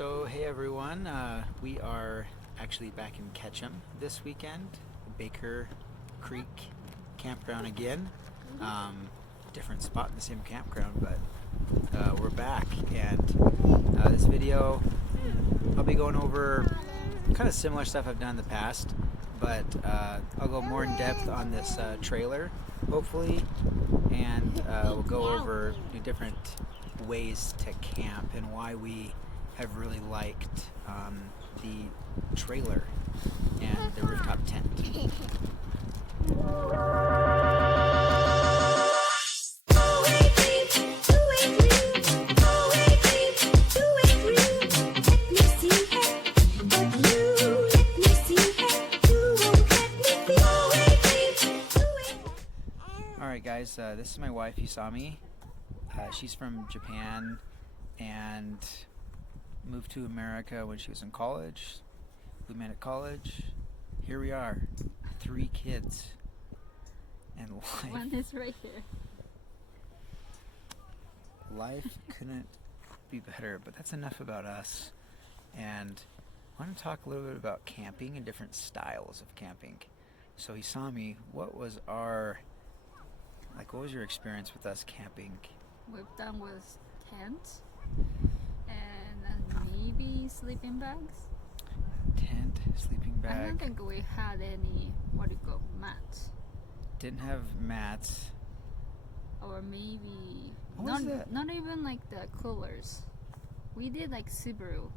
So hey everyone, we are actually back in Ketchum this weekend, Baker Creek campground again. Different spot in the same campground, but we're back, and this video I'll be going over kind of similar stuff I've done in the past, but I'll go more in depth on this trailer hopefully, and we'll go over different ways to camp and why we have really liked the trailer and the rooftop tent. Alright guys, this is my wife, Isami. She's from Japan and moved to America when she was in college. We met at college. Here we are, 3 kids, and life. One is right here. Life couldn't be better, but that's enough about us. And I want to talk a little bit about camping and different styles of camping. So Isami, what was your experience with us camping? We've done with tents and maybe sleeping bags. Tent, sleeping bag. I don't think we had any, mats. Didn't have mats. Or maybe Not even like the coolers. We did like Subaru.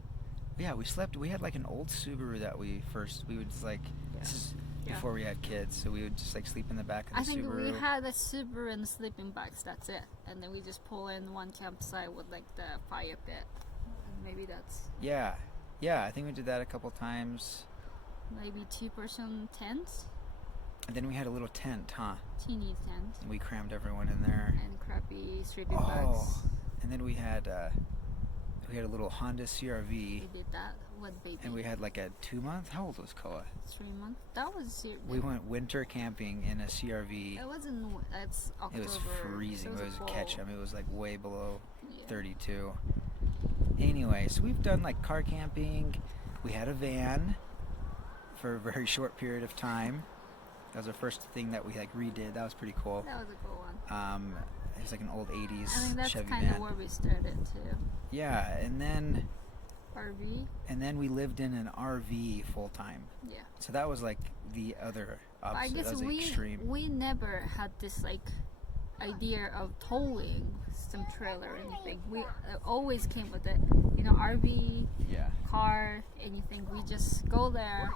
Yeah, we had like an old Subaru that we would just like, this is before we had kids, so we would just like sleep in the back of the Subaru. I think we had a Subaru and sleeping bags, that's it. And then we just pull in one campsite with like the fire pit. And maybe that's... Yeah, I think we did that a couple times. Maybe 2-person tents. And then we had a little tent, huh? Teeny tent. And we crammed everyone in there. And crappy sleeping bags. And then we had a little Honda CRV. We did that with baby. And we had like a 2-month. How old was Koa? 3 months. That was we went winter camping in a CRV. It wasn't. It's October. It was freezing. It was Ketchum. It was like way below 32. Anyway, so we've done like car camping. We had a van for a very short period of time. That was the first thing that we like redid. That was pretty cool. That was a cool one. It was like an old 80s I think that's Chevy kind van. of where we started too. Yeah, and then RV. And then we lived in an RV full time. Yeah. So that was like the other opposite. I guess that was extreme. we never had this like idea of towing some trailer or anything. We always came with it. RV, car, anything. We just go there,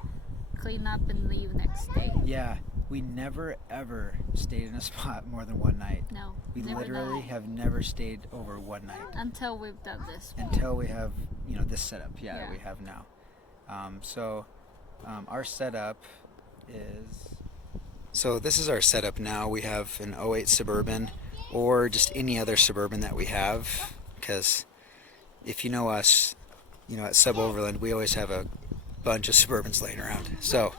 clean up, and leave next day. Yeah. We never ever stayed in a spot more than one night. No. We literally have never stayed over one night. Until we've done this. Until we have, this setup. Yeah, we have now. Our setup is... So this is our setup now. We have an 08 Suburban, or just any other Suburban that we have. Because if you know us, at SUBOVERLAND, we always have a bunch of Suburbans laying around. So,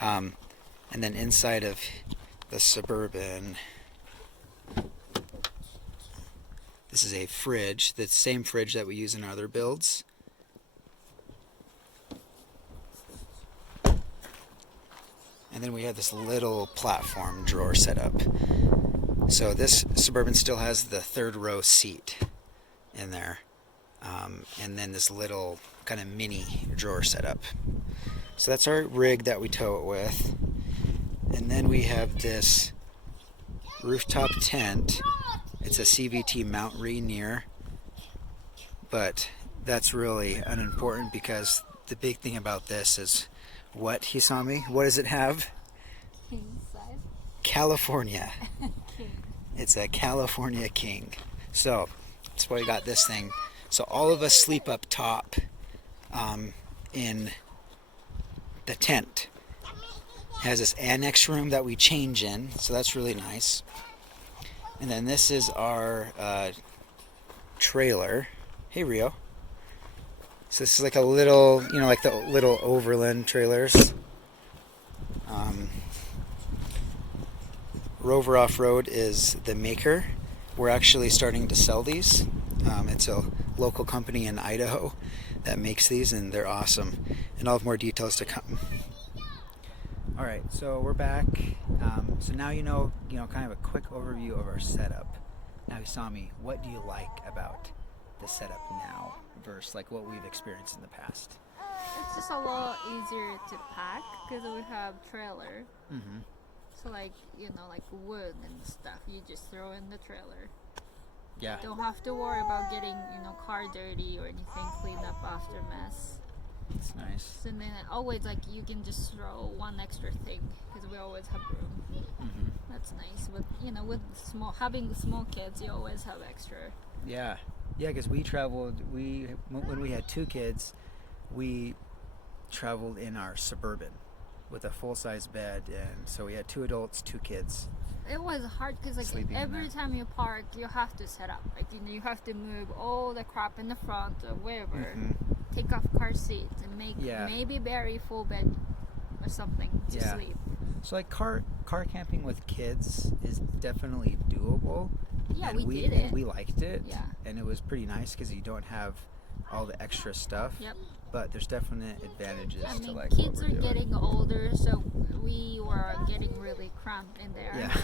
and then inside of the Suburban, this is a fridge, the same fridge that we use in other builds. And then we have this little platform drawer set up. So this Suburban still has the 3rd row seat in there. And then this little kind of mini drawer set up. So that's our rig that we tow it with. And then we have this rooftop tent. It's a CVT Mt Rainier, but that's really unimportant because the big thing about this is what, Hisami? What does it have? King size. California. King. It's a California King. So that's why we got this thing. So all of us sleep up top in the tent. It has this annex room that we change in, so that's really nice. And then this is our trailer. Hey Rio. So this is like a little, like the little Overland trailers. Rover Off-Road is the maker. We're actually starting to sell these. It's a local company in Idaho that makes these, and they're awesome. And I'll have more details to come. All right, so we're back. So now you know, kind of a quick overview of our setup. Now, Isami, what do you like about the setup now versus like what we've experienced in the past? It's just a lot easier to pack because we have trailer. Mm-hmm. So like, like wood and stuff, you just throw in the trailer. Yeah. Don't have to worry about getting, car dirty or anything cleaned up after mess. It's nice. And then always like you can just throw one extra thing because we always have room. Mm-hmm. That's nice. With having small kids, you always have extra. Yeah, because we traveled. When we had 2 kids, we traveled in our Suburban with a full-size bed, and so we had 2 adults, 2 kids. It was hard because like every time you park, you have to set up. Like you have to move all the crap in the front or wherever. Mm-hmm. Take off car seats and make maybe bury full bed or something to sleep. So like car camping with kids is definitely doable. Yeah, and we did it. And we liked it. Yeah. And it was pretty nice because you don't have all the extra stuff. Yep. But there's definite advantages to like kids what we're are doing. getting older, so we were getting really cramped in there. Yeah.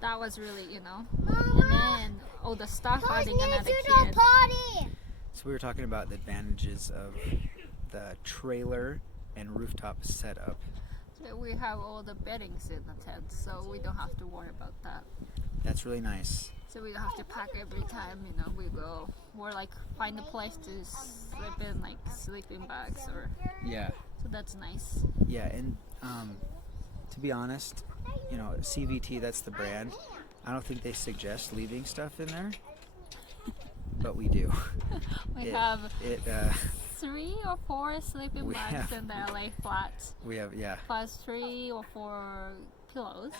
That was really, And then all the stuff adding another kid. So we were talking about the advantages of the trailer and rooftop setup. So we have all the beddings in the tent, so we don't have to worry about that. That's really nice. So we don't have to pack every time, we go. Or like find a place to sleep in, like sleeping bags or. Yeah. So that's nice. Yeah, and to be honest, CVT, that's the brand. I don't think they suggest leaving stuff in there, but we do. We have 3 or 4 sleeping bags in the LA flats. We have, plus 3 or 4 pillows.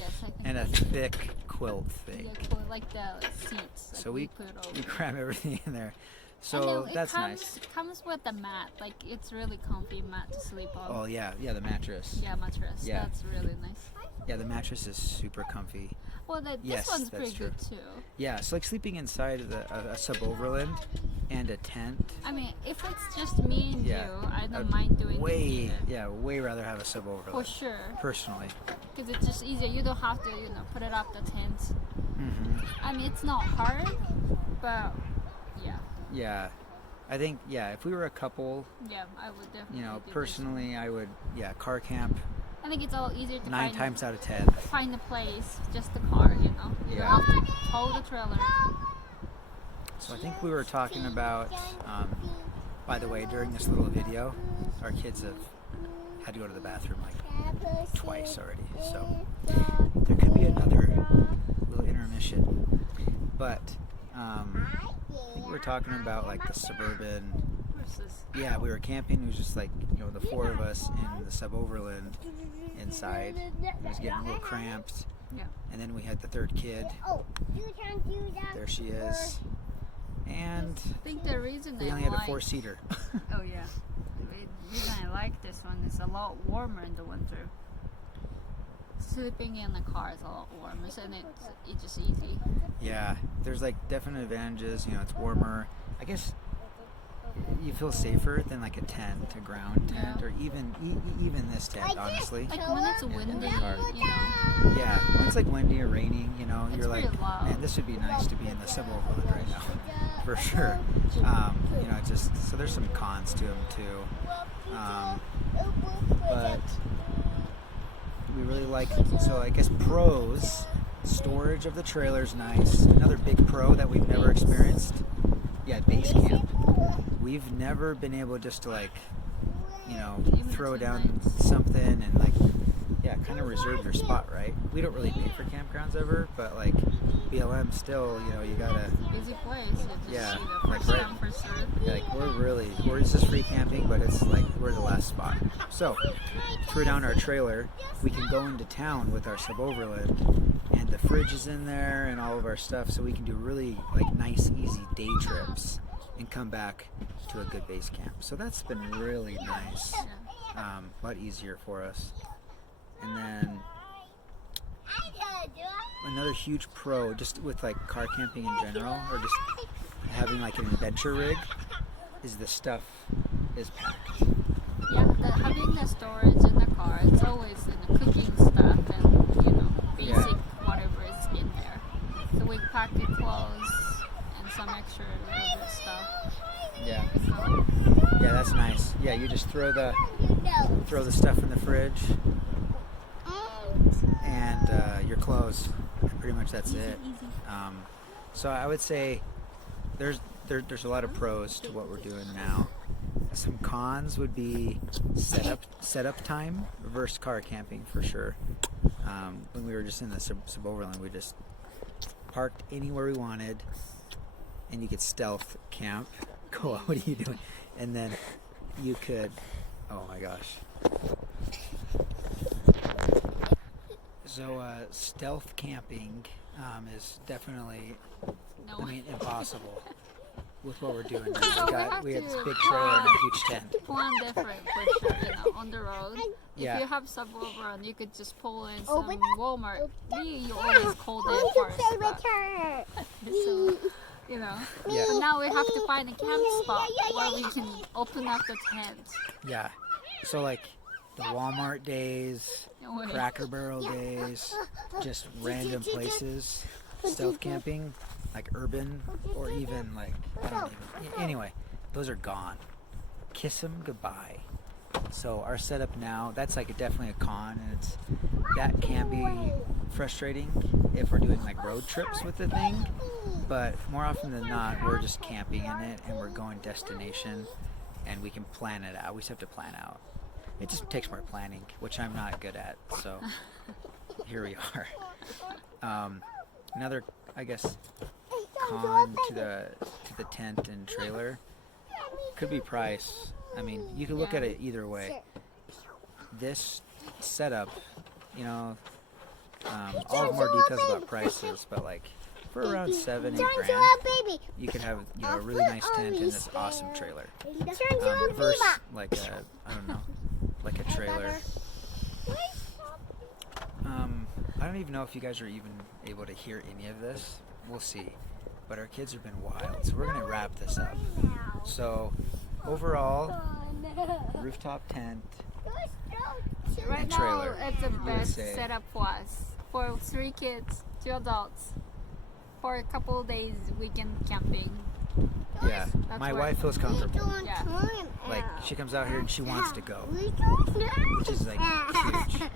I think and a thick quilt thing. Yeah, like the seats. So we cram everything in there. So that's nice. It comes with the mat. Like it's really comfy mat to sleep on. Oh yeah, the mattress. Yeah, mattress. Yeah. That's really nice. Yeah, the mattress is super comfy. Well, this one's pretty good too. Yeah, so like sleeping inside of a SUBOVERLAND and a tent. I mean, if it's just me and you, I don't mind doing it. Way rather have a SUBOVERLAND. For sure. Personally. Because it's just easier. You don't have to, put it up the tent. Mm-hmm. I mean, it's not hard, but yeah. Yeah. I think, if we were a couple, I would definitely personally, I would, car camp. I think it's all easier to 9 times out of 10. Find a place, just the car, You don't have to tow the trailer. So I think we were talking about, by the way, during this little video, our kids have had to go to the bathroom like twice already. So there could be another little intermission. But I think we were talking about like the Suburban. Yeah, we were camping. It was just like, the 4 of us in the SUBOVERLAND inside. It was getting a little cramped. Yeah. And then we had the 3rd kid. There she is. And I think the reason we only had a 4-seater. Oh yeah. The reason I like this one is a lot warmer in the winter. Sleeping in the car is a lot warmer, and it's just easy. Yeah, there's like definite advantages. It's warmer. I guess you feel safer than like a tent, a ground tent, or even this tent, honestly. Like when it's windy, Yeah, when it's like windy or raining, you're like, loud. Man, this would be nice to be in the SUBOVERLAND right now, for sure. So there's some cons to them too. But we really like. So I guess pros: storage of the trailer's nice. Another big pro that we've never experienced. Yeah, base camp. We've never been able just to like, throw down something and like, kind of reserve your spot, right? We don't really pay for campgrounds ever, but like BLM still, you gotta. Busy place. Like it's just free camping, but it's like we're the last spot. So, throw down our trailer, we can go into town with our SUBOVERLAND, and the fridge is in there and all of our stuff, so we can do really like nice, easy day trips and come back to a good base camp. So that's been really nice. A lot easier for us. And then another huge pro, just with like car camping in general, or just having like an adventure rig, is the stuff is packed. Yeah, having the storage in the car, it's always in the cooking stuff and, you know, basic whatever is in there. So we pack the clothes and some extra little bit stuff. Yeah. So, Yeah, that's nice. Yeah, you just throw the stuff in the fridge and your clothes. Pretty much that's it. So I would say there's a lot of pros to what we're doing now. Some cons would be setup time versus car camping for sure. When we were just in the SUBOVERLAND, we just parked anywhere we wanted, and you could stealth camp. Cool. What are you doing? And then you could. Oh my gosh. So stealth camping is definitely, impossible with what we're doing now. We have this big trailer and a huge tent. plan different for sure, you know, on the road. Yeah. If you have Suburban, you could just pull in some Walmart. You always called it first, but so, you know. Yeah. But now we have to find a camp spot where we can open up the tent. Yeah. So like the Walmart days, Cracker Barrel days, just random places, stealth camping, like urban, or even like, I don't even, anyway, those are gone. Kiss them goodbye. So our setup now, that's like definitely a con, and that can be frustrating if we're doing like road trips with the thing, but more often than not, we're just camping in it and we're going destination and we can plan it out. We just have to plan out. It just takes more planning, which I'm not good at, so here we are. Another, I guess, con to the tent and trailer could be price. I mean, you could look at it either way. This setup, you know, I'll have more details about prices, but like for around $7-8 grand, you could have, you know, a really nice tent in this awesome trailer. Versus like a, I don't know, like a trailer. I don't even know if you guys are even able to hear any of this. We'll see. But our kids have been wild, so we're gonna wrap this up. So overall, rooftop tent Right and now, trailer. it's the best say. setup for us. For 3 kids, 2 adults. For a couple of days, weekend camping. Yeah, That's my where- wife feels comfortable. Yeah. Like she comes out here and she wants to go, which is like huge.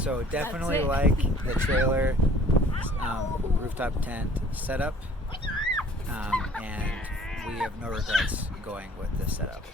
So definitely it. like the trailer, rooftop tent setup, and we have no regrets going with this setup.